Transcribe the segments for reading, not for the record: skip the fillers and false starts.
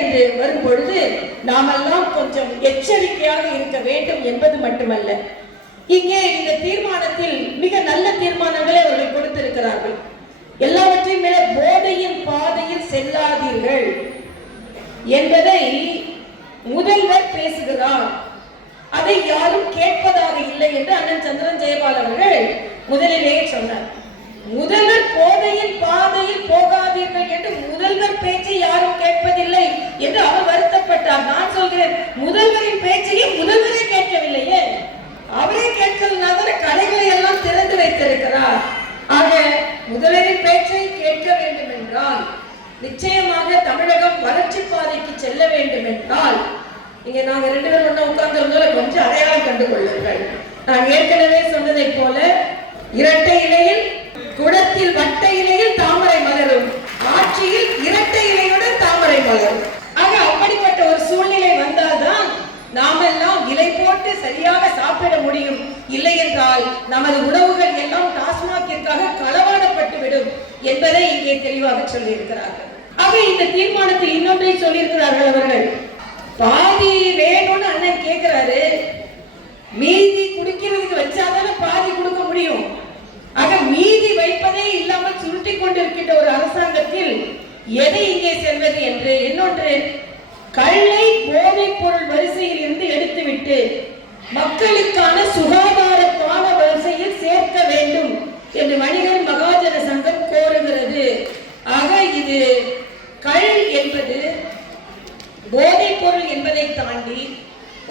என்று வரும் பொழுது நாமெல்லாம் கொஞ்சம் எச்சரிக்கையாக இருக்க வேண்டும் என்பது மட்டுமல்ல, இங்கே இந்த தீர்மானத்தில் மிக நல்ல தீர்மானங்களை அவர்கள் கொடுத்திருக்கிறார்கள். எல்லாவற்றையும் மேல போதையின் பாதையில் செல்லாதீர்கள் என்பதை முதல்வர் பேசுகிறார். அதை யாரும் கேட்பதாக இல்லை என்று அண்ணன் சந்திரன் ஜெயபால் அவர்கள் முதலிலேயே சொன்னார். முதல்வர் போதையின் பாதையில் போகாதீர்கள் என்று முதல்வர் பேச்சை யாரும் கேட்பதில்லை என்று அவர் வருத்தப்பட்டார். நான் சொல்கிறேன், முதல்வரின் பேச்சையும் முதல்வரே கேட்கவில்லையே. அவரே கேட்கறதுனால கடைகளை எல்லாம் திறந்து வைத்திருக்கிறார். ஆக முதல்வரின் பேச்சை கேட்க வேண்டும் என்றால், நிச்சயமாக தமிழகம் வளர்ச்சி பாதைக்கு செல்ல வேண்டும் என்றால், இங்க நாங்க 2 பேரும் ஒண்ணா உட்கார்ந்து கொஞ்சம் அடையாளம் கண்டு கொள்ளுங்கள். நான் ஏற்கனவே சொன்னதை போல இரட்டை இலையில் குடத்தில் வட்ட இலையில் தாமரை மலரும், ஆட்சியில் இரட்டை இலையுடன் தாமரை மலரும். ஆக அப்படிப்பட்ட ஒரு சூழ்நிலை வந்தால்தான் நாமெல்லாம் இலை போட்டு சரியாக சாப்பிட முடியும். இல்லை என்றால் நமது உணவுகள் எல்லாம் டாஸ்மாகிற்காக களவாடப்பட்டு விடும் என்பதை இங்கே தெளிவாக சொல்லியிருக்கிறார்கள். ஆக இந்த தீர்மானத்தில் இன்னொன்றை சொல்லியிருக்கிறார்கள் அவர்கள். பாதி வேணும்னு அண்ணன் கேட்கிறாரு, மீதி குடிக்கிறதுக்கு வச்சாதானே பாதி கொடுக்க முடியும். ஆக மீதி வைப்பதே இல்லாமல் சுருட்டி கொண்டிருக்கின்ற ஒரு அரசாங்கத்தில் எதை இங்கே செல்வது என்று, இன்னொன்று கள்ளை போதைப் பொருள் வரிசையில் இருந்து எடுத்துவிட்டு மக்களுக்கான சுகாதாரமான வரிசையில் சேர்க்க வேண்டும் என்று வணிகர் மகாஜன சங்கம் கோருகிறது. ஆக இது கள் என்பது போதைப் பொருள் என்பதை தாண்டி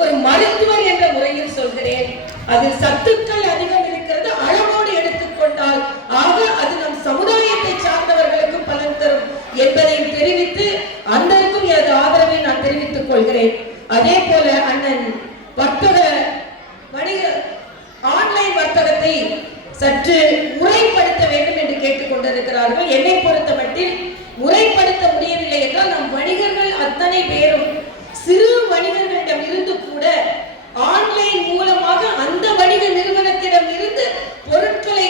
ஒரு மருத்துவர் என்ற முறையில் சொல்கிறேன், அதில் சத்துக்கள் அதிகம் இருக்கிறது. அளவோடு எடுத்துக்கொண்டால் ஆக அது நம் சமுதாயத்தை சார்ந்தவர்களுக்கு பலன் தரும் என்பதை தெரிவித்து அந்தருக்கும் எனது ஆதரவை நான் தெரிவித்துக் கொள்கிறேன். அதே போல அண்ணன் வர்த்தக வணிக ஆன்லைன் வர்த்தகத்தை சற்று முறைப்படுத்த வேண்டும் என்று கேட்டுக் கொண்டிருக்கிறார்கள். என்னை பொறுத்த மட்டில் முறைப்படுத்த முடியவில்லை என்றால் நம் வணிகர்கள் அத்தனை பேரும் சிறு வணிகர்களிடம் இருந்து கூட ஆன்லைன் மூலமாக அந்த வணிக நிறுவனத்திடம் இருந்து பொருட்களை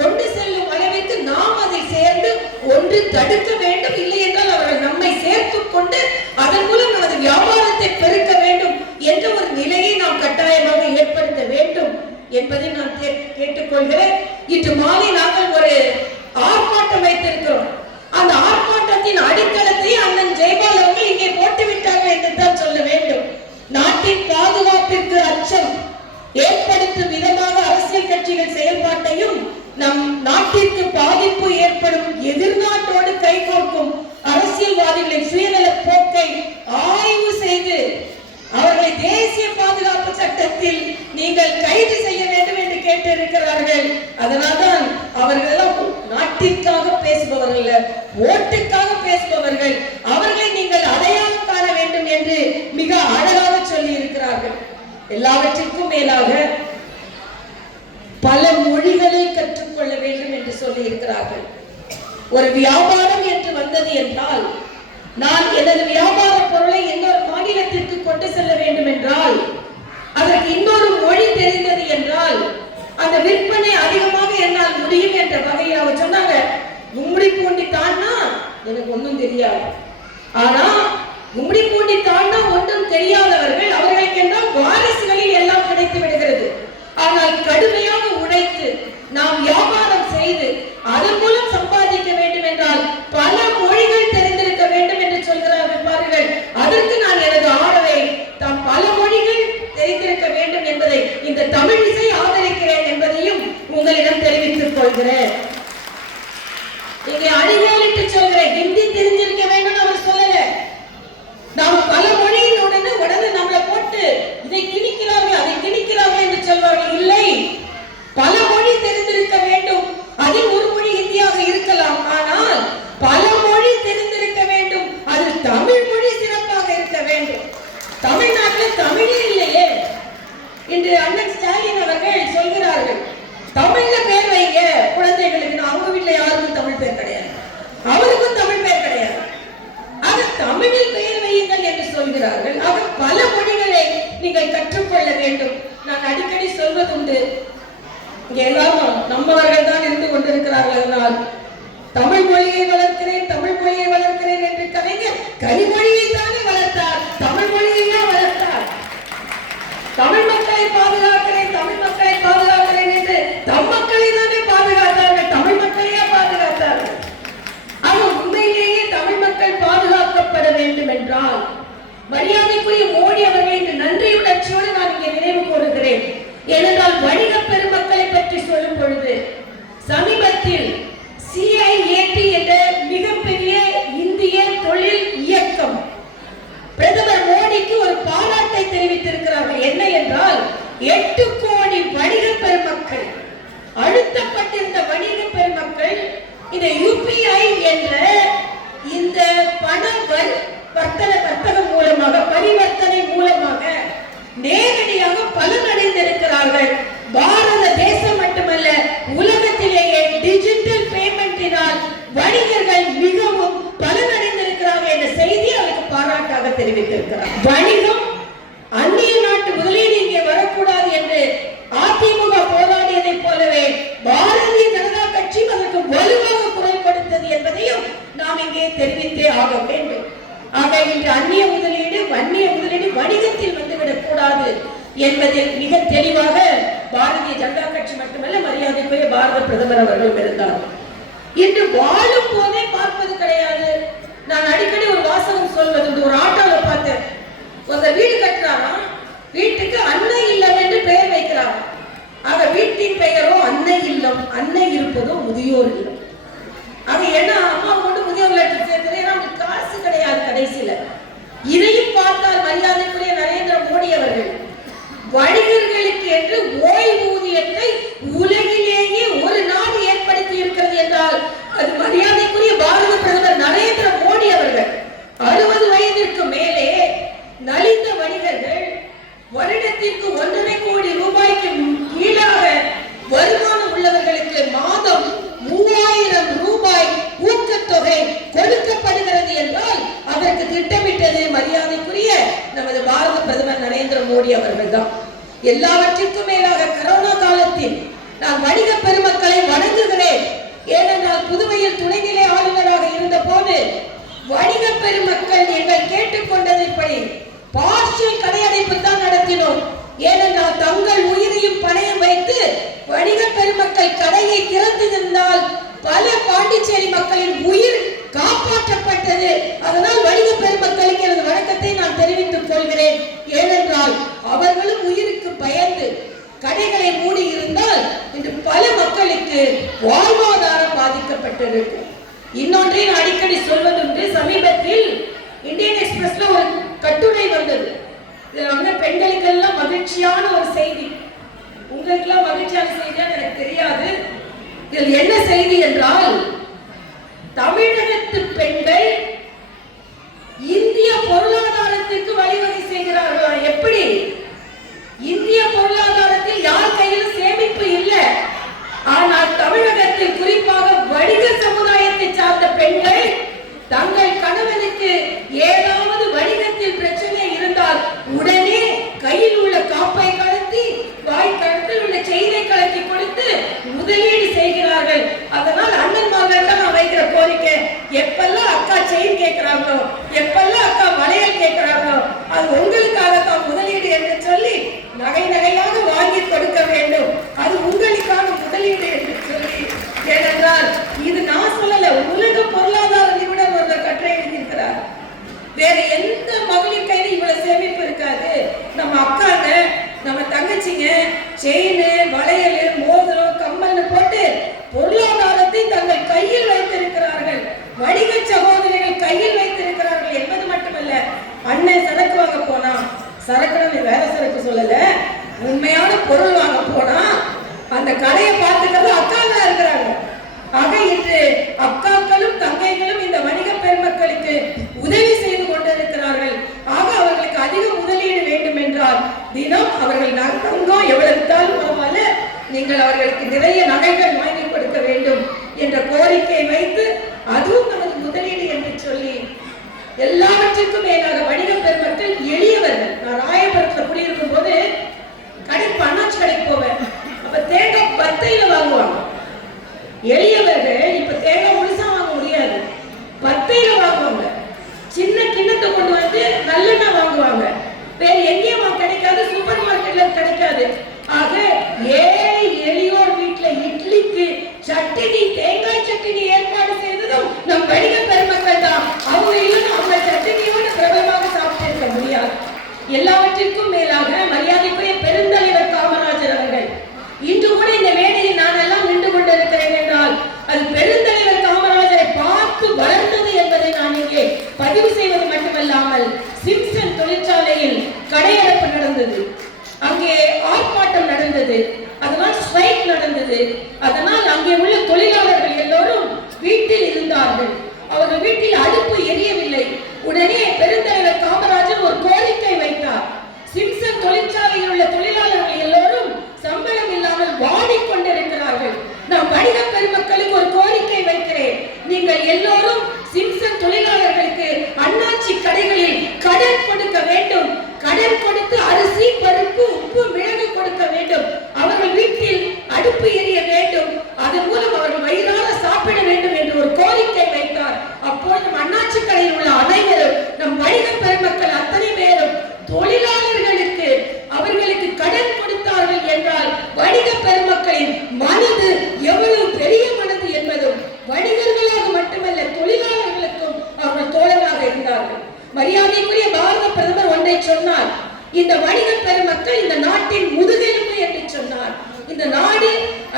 கொண்டு செல்லும் அளவிற்கு நாம் அதை சேர்ந்து ஒன்று தடுக்க வேண்டும். இல்லை என்றால் அவர்கள் நம்மை சேர்த்துக் கொண்டு அதன் மூலம் நமது வியாபாரத்தை பெருக்க வேண்டும் என்ற ஒரு நிலையை நாம் கட்டாயமாக ஏற்படுத்த வேண்டும் என்பதை நான் கேட்டுக்கொள்கிறேன். இன்று மாலை நாங்கள் ஒரு ஆர்ப்பாட்டம் வைத்திருக்கிறோம். அந்த ஆர்ப்பாட்டத்தின் அடித்தளத்தை அண்ணன் ஜெயபால் அவர்கள் இங்கே போட்டு விட்டார்கள் என்று தான் சொல்ல வேண்டும். நாட்டின் பாதுகாப்பிற்கு அச்சம் ஏற்படுத்தும் விதமாக அரசியல் கட்சிகள் செயல்பாட்டையும் நம் நாட்டிற்கு பாதிப்பு ஏற்படும் எதிர்நாட்டோடு கைகோர்க்கும் அரசியல்வாதிகளின் சுயநல போக்கை ஆய்வு செய்து அவர்களை தேசிய பாதுகாப்பு சட்டத்தில் நீங்கள் கைது செய்ய வேண்டும் என்று கேட்டிருக்கிறார்கள். அதனால்தான் அவர்கள் எல்லாம் நாட்டிற்காக பேசுபவர்கள், ஓட்டுக்காக பேசுபவர்கள், அவர்களை நீங்கள் அடையாளம் காண வேண்டும் என்று மிக அழகாக சொல்லி இருக்கிறார்கள். எல்லாவற்றிற்கும் மேலாக பல மொழிகளை கற்றுக்கொள்ள வேண்டும் என்று சொல்லி இருக்கிறார்கள். ஒரு வியாபாரம் என்று வந்தது என்றால், நான் எனது வியாபார பொருளை இன்னொரு மாநிலத்திற்கு கொண்டு செல்ல வேண்டும் என்றால், அதற்கு இன்னொரு மொழி தெரிந்தது என்றால் அந்த விற்பனை அதிகமாக என்னால் முடியும் என்ற வகையில் அவர் சொன்னாங்க. கும்மிடி பூண்டி தாண்டா எனக்கு ஒன்றும் தெரியாது. ஆனா கும்மிடி பூண்டி தாண்டா ஒன்றும் தெரியாதவர்கள், அவர்களுக்கு என்றால் வாரிசுகளில் எல்லாம் கிடைத்து விடுகிறது. ஆனால் கடுமையாக உழைத்து நாம் வியாபாரம் செய்து அதன் மூலம் சம்பாதிக்க வேண்டும் என்றால் பல மொழிகள் தெரிந்திருக்க வேண்டும் என்று சொல்கிறார்கள் பாருங்கள். அதற்கு நான் எனது ஆதரவை தாம் பல மொழிகள் தெரிந்திருக்க வேண்டும் என்பதை இந்த தமிழ் இசை ஆதரிக்கிறேன் என்பதையும் உங்களிடம் தெரிவித்துக் கொள்கிறேன். இங்கே அடிமையிட்டு சொல்கிறேன், ஹிந்தி தெரிஞ்சிருக்க வேண்டும் அவர் சொல்லல. நாம் பல மொழியின் உடனே நம்மளை போட்டு இதை திணிக்கிறார்கள் அதை திணிக்கிறார்கள் என்று சொல்வார்கள். இல்லை, பல மொழி தெரிந்திருக்க வேண்டும். அதில் ஒரு மொழி ஹிந்தியாக இருக்கலாம், ஆனால் பல மொழி தெரிந்திருக்க வேண்டும். அதில் தமிழ் மொழி சிறப்பாக இருக்க வேண்டும். தமிழ்நாட்டில் தமிழே இல்லையே. இன்று அண்ணன் ஸ்டாலின் அவர்கள் சொல்கிறார்கள், தமிழ்ல பேர் வைங்க குழந்தைகளுக்கு. அவங்க வீட்டுல யாருக்கும் தமிழ் பேர் கிடையாது, அவருக்கும் தமிழ் பேர் கிடையாது. ஆக தமிழில் பெயர் வையுங்கள் என்று சொல்கிறார்கள். ஆக பல மொழிகளை நீங்கள் கற்றுக்கொள்ள வேண்டும். நான் அடிக்கடி சொல்வதுண்டு, இங்க எல்லாரும் நம்மவர்கள் தான் இருந்து கொண்டிருக்கிறார்கள். அதனால் தமிழ் மொழியை வளர்க்கிறேன் என்று கலைஞர் கனிமொழி தமிழ் மக்களை பாதுகாக்கிறேன், தமிழ் மக்களை பாதுகாக்கிறேன் என்று தம் மக்களை தானே பாதுகாத்தார்கள், தமிழ் மக்களையே பாதுகாத்தார்கள். ஆனால் உண்மையிலேயே தமிழ் மக்கள் பாதுகாக்கப்பட வேண்டும் என்றால் மரியாதைக்குரிய மோடி அவர்களை இன்று நன்றி உணர்ச்சியோடு நான் இங்கே நினைவு கூறுகிறேன். ஏனென்றால் வணிக பெருமக்களை பற்றி சொல்லும் பொழுது சமீபத்தில் CIAT என்ற மிகப்பெரிய இந்திய தொழில் இயக்கம் பிரதமர் மோடிக்கு ஒரு பாராட்டை தெரிவித்திருக்கிறார்கள். என்ன என்றால் 8 கோடி வணிக பெருமக்கள், அழுத்தப்பட்டிருந்த வணிக பெருமக்கள் இந்த UPI என்ற இந்த பண வர்த்தகம் மூலமாக, பரிவர்த்தனை மூலமாக நேரடியாக பலனடைந்திருக்கிறார்கள். பாரத தேசம் மட்டுமல்ல, உலகத்திலேயே டிஜிட்டல் பேமெண்டினால் வணிகர்கள் மிகவும் பலனடைந்திருக்கிறார்கள் என்ற செய்தி அவருக்கு பாராட்டாக தெரிவித்திருக்கிறார். வணிகம், அந்நிய நாட்டு முதலீடு இங்கே வரக்கூடாது என்று அதிமுக போராடியதை போலவே பாரதிய ஜனதா கட்சி அதற்கு வலுவாக குரல் கொடுத்தது என்பதையும் நாம் இங்கே தெரிவித்தே ஆக வேண்டும். ஆக இன்று அந்நிய முதலீடு, வன்னிய முதலீடு வணிகத்தில் வந்துவிடக் கூடாது என்பதில் மிக தெளிவாக பாரதிய ஜனதா கட்சி மட்டுமல்ல, மரியாதைக்குரிய பாரத பிரதமர் அவர்கள் இருந்தார். இன்று வாழும் போதே பார்ப்பது கிடையாது. நான் அடிக்கடி ஒரு வாசகம் சொல்வது, ஒரு ஆட்டோல பார்த்தேன், ஒரு வீடு கட்டுறாரா, வீட்டுக்கு அன்னை இல்லம் என்று பெயர் வைக்கிறார். ஆக வீட்டின் பெயரோ அன்னை இல்லம், அன்னை இருப்பதோ முதியோர் இல்லம். ஆக ஏன்னா அம்மா கொண்டு முதியோர் இல்லத்தில் சேர்த்தது, ஏன்னா அவங்களுக்கு காசு கிடையாது கடைசியில. இதையும் பார்த்தால் மரியாதைக்குரிய நரேந்திர மோடி அவர்கள் வணிகர்களுக்கு என்று ஓய்வூதியத்தை உலகிலேயே ஒரு நாடு ஏற்படுத்தி இருக்கிறது என்றால் அது மரியாதைக்குரிய பாரத பிரதமர் நரேந்திர மோடி அவர்கள். 60 வயதிற்கு மேலே நலிந்த வணிகர்கள் வருடத்திற்கு 1.5 கோடி ரூபாய்க்கு கீழாக வருமானம் உள்ளவர்களுக்கு மாதம் 3000 ரூபாய் ஊக்கத்தொகை கொடுக்கப்படுகிறது என்றால் அதற்கு திட்டமிட்டது மரியாதைக்குரிய நமது பாரத பிரதமர் நரேந்திர மோடி அவர்கள் தான். எல்லாவற்றிற்கும் மேலாக கரோனா காலத்தில் நான் வணிக பெருமக்களை வணங்குகிறேன். ஏனென்றால் புதுவையில் துணைநிலை ஆளுநராக இருந்த போது வணிக பெருமக்கள் எங்கள் கேட்டுக்கொண்டதைப்படி பார்ஷியல் கடையடைப்பு தான் நடத்தினோம். ஏனென்றால் தங்கள் உயிரையும் பணயம் வைத்து வணிக பெருமக்கள் கடையை திறந்திருந்தால் பல பாண்டிச்சேரி மக்களின் உயிர் காப்பாற்றப்பட்டது. அதனால் வணிக பெருமக்களுக்கு எனது வணக்கத்தை நான் தெரிவித்துக் கொள்கிறேன். ஏனென்றால் அவர்களும் உயிருக்கு பயந்து கடைகளை மூடி இருந்தால் இன்று பல மக்களுக்கு வாழ்வாதாரம் பாதிக்கப்பட்டிருக்கும். இன்னொன்றை நான் அடிக்கடி சொல்வதுண்டு. சமீபத்தில் இந்தியன் எக்ஸ்பிரஸ்ல ஒரு கட்டுரை வந்தது. இதுல வந்து பெண்களுக்கெல்லாம் மகிழ்ச்சியான ஒரு செய்தி. உங்களுக்கெல்லாம் மகிழ்ச்சியான செய்தியான்னு எனக்கு தெரியாது. இதில் என்ன செய்தி என்றால், தமிழகத்து பெண்கள் இந்திய பொருளாதாரத்திற்கு வழிவகை செய்கிறார்களா? எப்படி? இந்திய பொருளாதாரத்தில் யார் கையிலும் சேமிப்பு இல்லை. ஆனால் தமிழகத்தில் குறிப்பாக வணிக சமுதாயத்தை சார்ந்த பெண்கள் தங்கள் கணவனுக்கு ஏதாவது வணிகத்தில் பிரச்சனை இருந்தால் உடனே கையில் உள்ள காப்பை கலத்தி, வாய்க்கழுத்தில் உள்ள செயினை கலத்தி கொடுத்து முதலீடு செய்கிறார்கள். அதனால் அண்ணன்மார்கள் நான் வைக்கிற கோரிக்கை, எப்பெல்லாம் அக்கா செயின் கேட்கிறாங்களோ, எப்பெல்லாம் அக்கா வளையல் கேட்கிறாங்களோ, அது உங்களுக்காக தான் முதலீடு என்று சொல்லி நகை நகையாக வாங்கி கொடுக்க வேண்டும். அது உங்களுக்கான முதலீடு என்று சொல்லி. ஏனென்றால் இது நான் சொல்லல, உலக பொருளாதார நிபுணர் ஒருவர் கட்டுரை எழுதியிருக்கிறார். வேற எந்த மகளிர் கையில இவ்வளவு சேமிப்பு இருக்காது. நம்ம அக்காங்க, நம்ம தங்கச்சிங்க செயின், வளையல், மோதிரம், கம்மல்னு போட்டு பொருளாதாரத்தை தங்கள் கையில் வைத்திருக்கிறார்கள். வணிக சகோதரிகள் கையில் வைத்திருக்கிறார்கள் என்பது மட்டுமல்ல, அண்ணன் சரக்கு வாங்க போனா, சரக்கு வேற சரக்கு சொல்லல, உண்மையான பொருள் வாங்க போனா அந்த கடையை பார்த்துக்கிறது அக்காங்க இருக்கிறாங்க. ஆக இன்று அக்காக்களும் தங்கைகளும் இந்த வணிக பெருமக்களுக்கு உதவி செய்து கொண்டிருக்கிறார்கள். ஆக அவர்களுக்கு அதிக முதலீடு வேண்டும் என்றால் தினம் அவர்கள் தங்கம் எவ்வளவு பரவாயில்ல, நீங்கள் அவர்களுக்கு நிறைய நகைகள் வாங்கி கொடுக்க வேண்டும் என்ற கோரிக்கை வைத்து அதுவும் நமது முதலீடு என்று சொல்லி எல்லாவற்றிற்கும் மேலாக வணிக பெருமக்கள் எளியவர்கள். நான் ராயபுரத்தில் குடியிருக்கும் போது கடைக்கு அண்ணாச்சி கடைக்கு போவேன். அப்ப தேங்காய் பத்தையில வாங்குவாங்க. எளியவர்கள் இப்ப தேங்காய் முழுசா வாங்க முடியாது, பத்தையில வாங்குவாங்க. சின்ன கிண்ணத்தை கொண்டு வந்து நல்லெண்ணெய் வாங்குவாங்க. வேற எங்கேயும் கிடைக்காது. சூப்பர் மார்க்கெட்ல முடியாது. ஆக ஏழை எளியோர் வீட்டுல இட்லிக்கு சட்டினி, தேங்காய் சட்டினி ஏற்பாடு செய்ததும் நம் வணிக பெருமக்கள் தான். அவங்க இல்லைன்னா அவங்க சட்டினியோட பிரபலமாக சாப்பிட்டு இருக்க முடியாது. எல்லாவற்றிற்கும் மேலாக மரியாதைக்குரிய பெருந்தலைவர் காமராஜர் அவர்கள் இன்று கூட இந்த மேடையில் நான் எல்லாம் நின்று கொண்டிருக்கிறேன் என்றால் அது பெருந்தலைவர் காமராஜரை பார்த்து வளர்ந்தது என்பதை நான் இங்கே பதிவு செய்வது மட்டுமல்லாமல், சிம்சன் தொழிற்சாலையில் கடையடைப்பு நடந்தது, அங்கே ஆர்ப்பாட்டம் நடந்தது, அதனால் ஸ்ட்ரைக் நடந்தது. அதனால் அங்கே உள்ள தொழிலாளர்கள் எல்லோரும் வீட்டில் இருந்தார்கள். அவர்கள் வீட்டில் அடுப்பு எரியவில்லை. உடனே பெருந்தலைவர் காமராஜர் ஒரு கோரிக்கை வைத்தார். சிம்சன் தொழிற்சாலையில் உள்ள தொழிலாளர்கள் எல்லோரும் சம்பளம் இல்லாமல் வாடிக்கொண்டிருக்கிறார்கள். நான் வணிக பெருமக்களுக்கு ஒரு கோரிக்கை வைக்கிறேன். நீங்கள் எல்லோரும் சிம்சன் தொழிலாளர்களுக்கு அண்ணாச்சி கடைகளில் கடன் கொடுக்க வேண்டும். கடன் கொடுத்து அரிசி, பருப்பு, உப்பு, மிளகு கொடுக்க வேண்டும். அவர்கள் வீட்டில் அடுப்பு எரிய வேண்டும். அதன் மூலம் அவர்கள் வயிறார சாப்பிட வேண்டும் என்று ஒரு கோரிக்கை வைத்தார். அப்போது நம் அண்ணாச்சி கடையில் உள்ள அனைவரும், நம் வணிக பெருமக்கள் அத்தனை பேரும் தொழிலாளர்களுக்கு அவர்களுக்கு கடன் கொடுத்தார்கள் என்றால் வணிக பெருமக்களின் மனது எவ்வளவு பெரிய மனது என்பதும், வணிகர்களாக மட்டுமல்ல தொழிலாளர்களுக்கும் அவர்கள் தோழராக இருந்தார்கள். மரியாதைக்குரிய பாரத பிரதமர் ஒன்றை சொன்னார், இந்த வணிக பெருமக்கள் இந்த நாட்டின் முதுகெலும்பு என்று சொன்னார். இந்த நாடு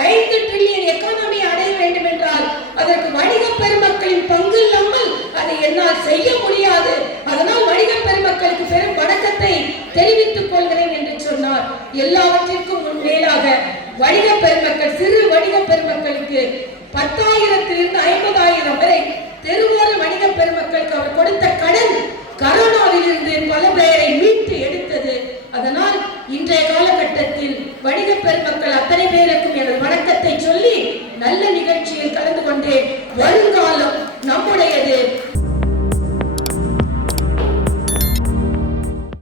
5 டிரில்லியன் எக்கானமி அடைய வேண்டும் என்றால் அதற்கு வணிக பெருமக்களின் பங்கு இல்லாமல் அதை என்னால் செய்ய முடியாது. அதனால் வணிக பெருமக்களுக்கு பெரும் வணக்கத்தை தெரிவித்துக் கொள்கிறேன் என்று சொன்னார். எல்லாவற்றிற்கும் மேலாக வணிக பெருமக்கள், சிறு வணிக பெருமக்களுக்கு 10,000 50,000 வரை தெருவோர வணிக பெருமக்களுக்கு அவர் கொடுத்த கடன் கரோனாவில் இருந்து பல பேரை மீட்டு எடுத்தது. அதனால் இன்றைய காலகட்டத்தில் வணிக பெருமக்கள் அத்தனை பேருக்கும் எனது வணக்கத்தை சொல்லி நல்ல நிகழ்ச்சியில் கலந்து கொண்டேன். வருங்காலம்